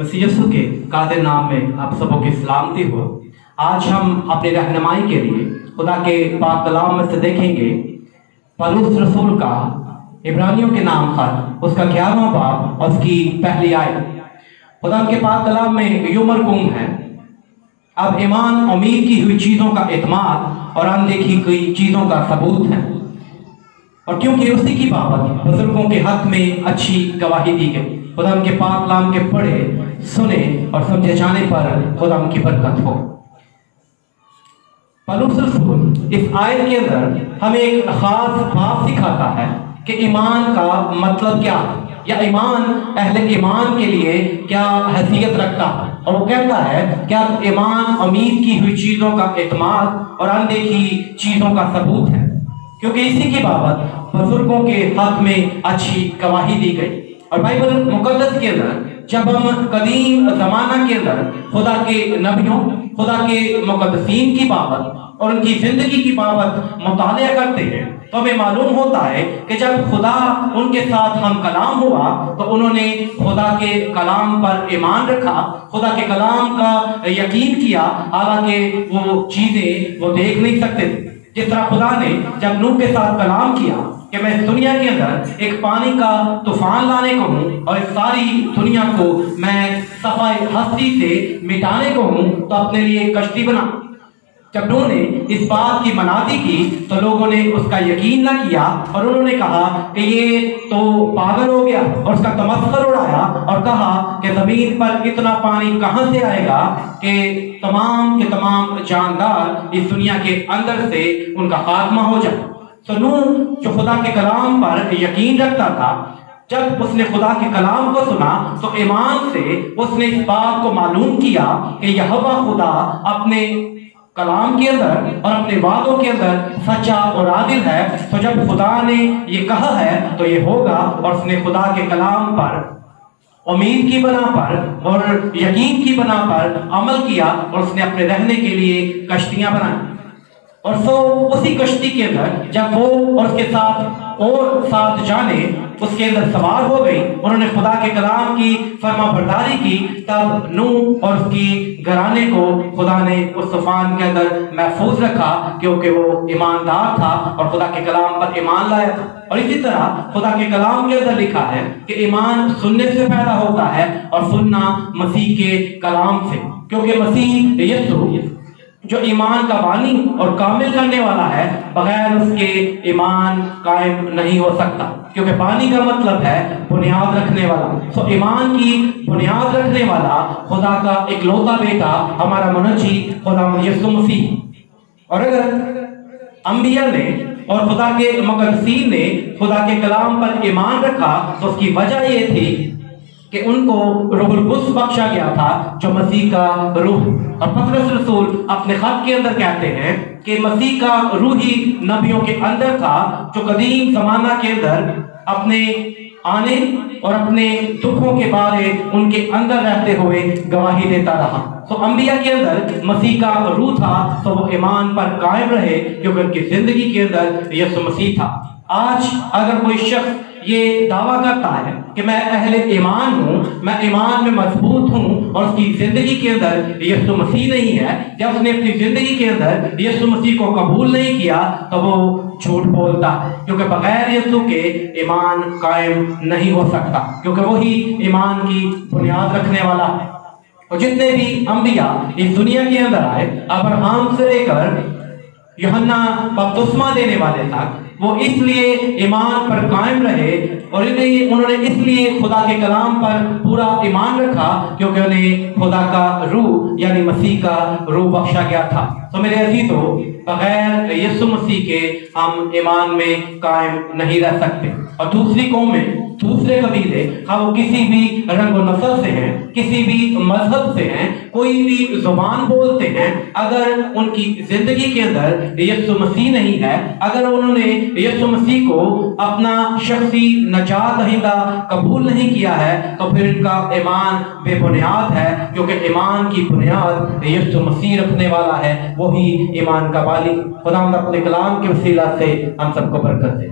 मसीह यीशु के कादिर नाम में आप सबों की सलामती हो। आज हम अपनी रहनुमाई के लिए खुदा के पाक कलाम में से देखेंगे पौलुस रसूल का इब्रानियों के नाम पर उसका 11वां बाब और उसकी पहली आयत। खुदा के पाक कलाम में यूं मरकूम है, अब ईमान उम्मीद की हुई चीज़ों का एतमाद और अनदेखी हुई चीज़ों का सबूत है, और क्योंकि उसी की बाबत बुजुर्गों के हक में अच्छी गवाही दी गई। खुदा के पाक कलाम के पढ़े, सुने और समझे जाने पर खुदा की बरकत हो। पौलुस रसूल इस आयत के अंदर हमें एक खास बात सिखाता है कि ईमान का मतलब क्या है, या ईमान अहले ईमान के लिए क्या हैसियत रखता है। और वो कहता है क्या ईमान उम्मीद की हुई चीज़ों का एतमाद और अनदेखी चीज़ों का सबूत है, क्योंकि इसी की बाबत बुजुर्गों के हक में अच्छी गवाही दी गई। और बाइबल मुकद्दस के अंदर जब हम कदीम ज़माना के अंदर खुदा के नबियों, खुदा के मुकद्दसीन की बाबत और उनकी ज़िंदगी की बाबत मुतालिया करते हैं, तो हमें मालूम होता है कि जब खुदा उनके साथ हम कलाम हुआ तो उन्होंने खुदा के कलाम पर ईमान रखा, खुदा के कलाम का यकीन किया, हालांकि वो चीज़ें वो देख नहीं सकते थे। जिस तरह खुदा ने जब नूह के साथ कलाम किया कि मैं इस दुनिया के अंदर एक पानी का तूफान लाने को हूँ और इस सारी दुनिया को मैं सफाई हस्ती से मिटाने को हूँ, तो अपने लिए एक कश्ती बना। जब नूह ने इस बात की मनादी की तो लोगों ने उसका यकीन न किया और उन्होंने कहा कि ये तो पागल हो गया, और उसका तमस्खुर उड़ाया और कहा कि ज़मीन पर इतना पानी कहाँ से आएगा कि तमाम के तमाम जानदार इस दुनिया के अंदर से उनका खात्मा हो जाए। तो नूह जो खुदा के कलाम पर यकीन रखता था, जब उसने खुदा के कलाम को सुना तो ईमान से उसने इस बात को मालूम किया कि यहोवा खुदा अपने कलाम के अंदर और अपने वादों के अंदर सच्चा और आदिल है। तो जब खुदा ने ये कहा है तो ये होगा, और उसने खुदा के कलाम पर उम्मीद की बना पर और यकीन की बना पर अमल किया, और उसने अपने रहने के लिए कश्तियां बनाई। और सो उसी कश्ती के अंदर जब वो और उसके साथ और 7 जाने उसके अंदर सवार हो गई, उन्होंने खुदा के कलाम की फरमाबरदारी की, तब नूह और उसकी घराने को खुदा ने उस तूफान के अंदर महफूज रखा, क्योंकि वो ईमानदार था और खुदा के कलाम पर ईमान लाया था। और इसी तरह खुदा के कलाम के अंदर लिखा है कि ईमान सुनने से पैदा होता है और सुनना मसीह के कलाम से, क्योंकि मसीह यीशु जो ईमान का बानी और कामिल करने वाला है, बगैर उसके ईमान कायम नहीं हो सकता, क्योंकि बानी का मतलब है बुनियाद रखने वाला। तो ईमान की बुनियाद रखने वाला खुदा का इकलौता बेटा हमारा मुनज्जी खुदा यीशु मसीह। और अगर अंबिया ने और खुदा के मुकद्दसीन ने खुदा के कलाम पर ईमान रखा तो उसकी वजह ये थी कि उनको रूहुल कुद्स बख्शा गया था, जो मसीह का रूह। और पतरस रसूल अपने खत के अंदर कहते हैं कि मसीह का रूह ही नबियों के अंदर था, जो कदीम ज़माना के अंदर अपने आने और अपने दुखों के बारे उनके अंदर रहते हुए गवाही देता रहा। तो अंबिया के अंदर मसीह का रूह था, तो वो ईमान पर कायम रहे, क्योंकि उनकी जिंदगी के अंदर यीशु मसीह था। आज अगर कोई शख्स ये दावा करता है कि मैं अहले ईमान हूँ, मैं ईमान में मजबूत हूँ, और उसकी जिंदगी के अंदर यीशु मसीह नहीं है, जब उसने अपनी जिंदगी के अंदर यीशु मसीह को कबूल नहीं किया, तो वो झूठ बोलता है, क्योंकि बगैर यीशु के ईमान कायम नहीं हो सकता, क्योंकि वही ईमान की बुनियाद रखने वाला है। और जितने भी अंबिया इस दुनिया के अंदर आए, अब्राहम से लेकर यूहन्ना बपतिस्मा देने वाले तक, वो इसलिए ईमान पर कायम रहे और उन्होंने इसलिए खुदा के कलाम पर पूरा ईमान रखा, क्योंकि उन्हें खुदा का रूह यानी मसीह का रूह बख्शा गया था। तो मेरे अजीजों, बगैर यीशु मसीह के हम ईमान में कायम नहीं रह सकते। और दूसरी कौमें, दूसरे कबीले, हाँ वो किसी भी रंग व नस्ल से हैं, किसी भी मजहब से हैं, कोई भी जुबान बोलते हैं, अगर उनकी जिंदगी के अंदर यीशु मसीह नहीं है, अगर उन्होंने यीशु मसीह को अपना शख्सी नजात दहिंदा कबूल नहीं किया है, तो फिर इनका ईमान बेबुनियाद है, क्योंकि ईमान की बुनियाद यीशु मसीह रखने वाला है, वही ईमान का बानी। खुदा अपने कलाम के वसीला से हम सबको बरकत दे।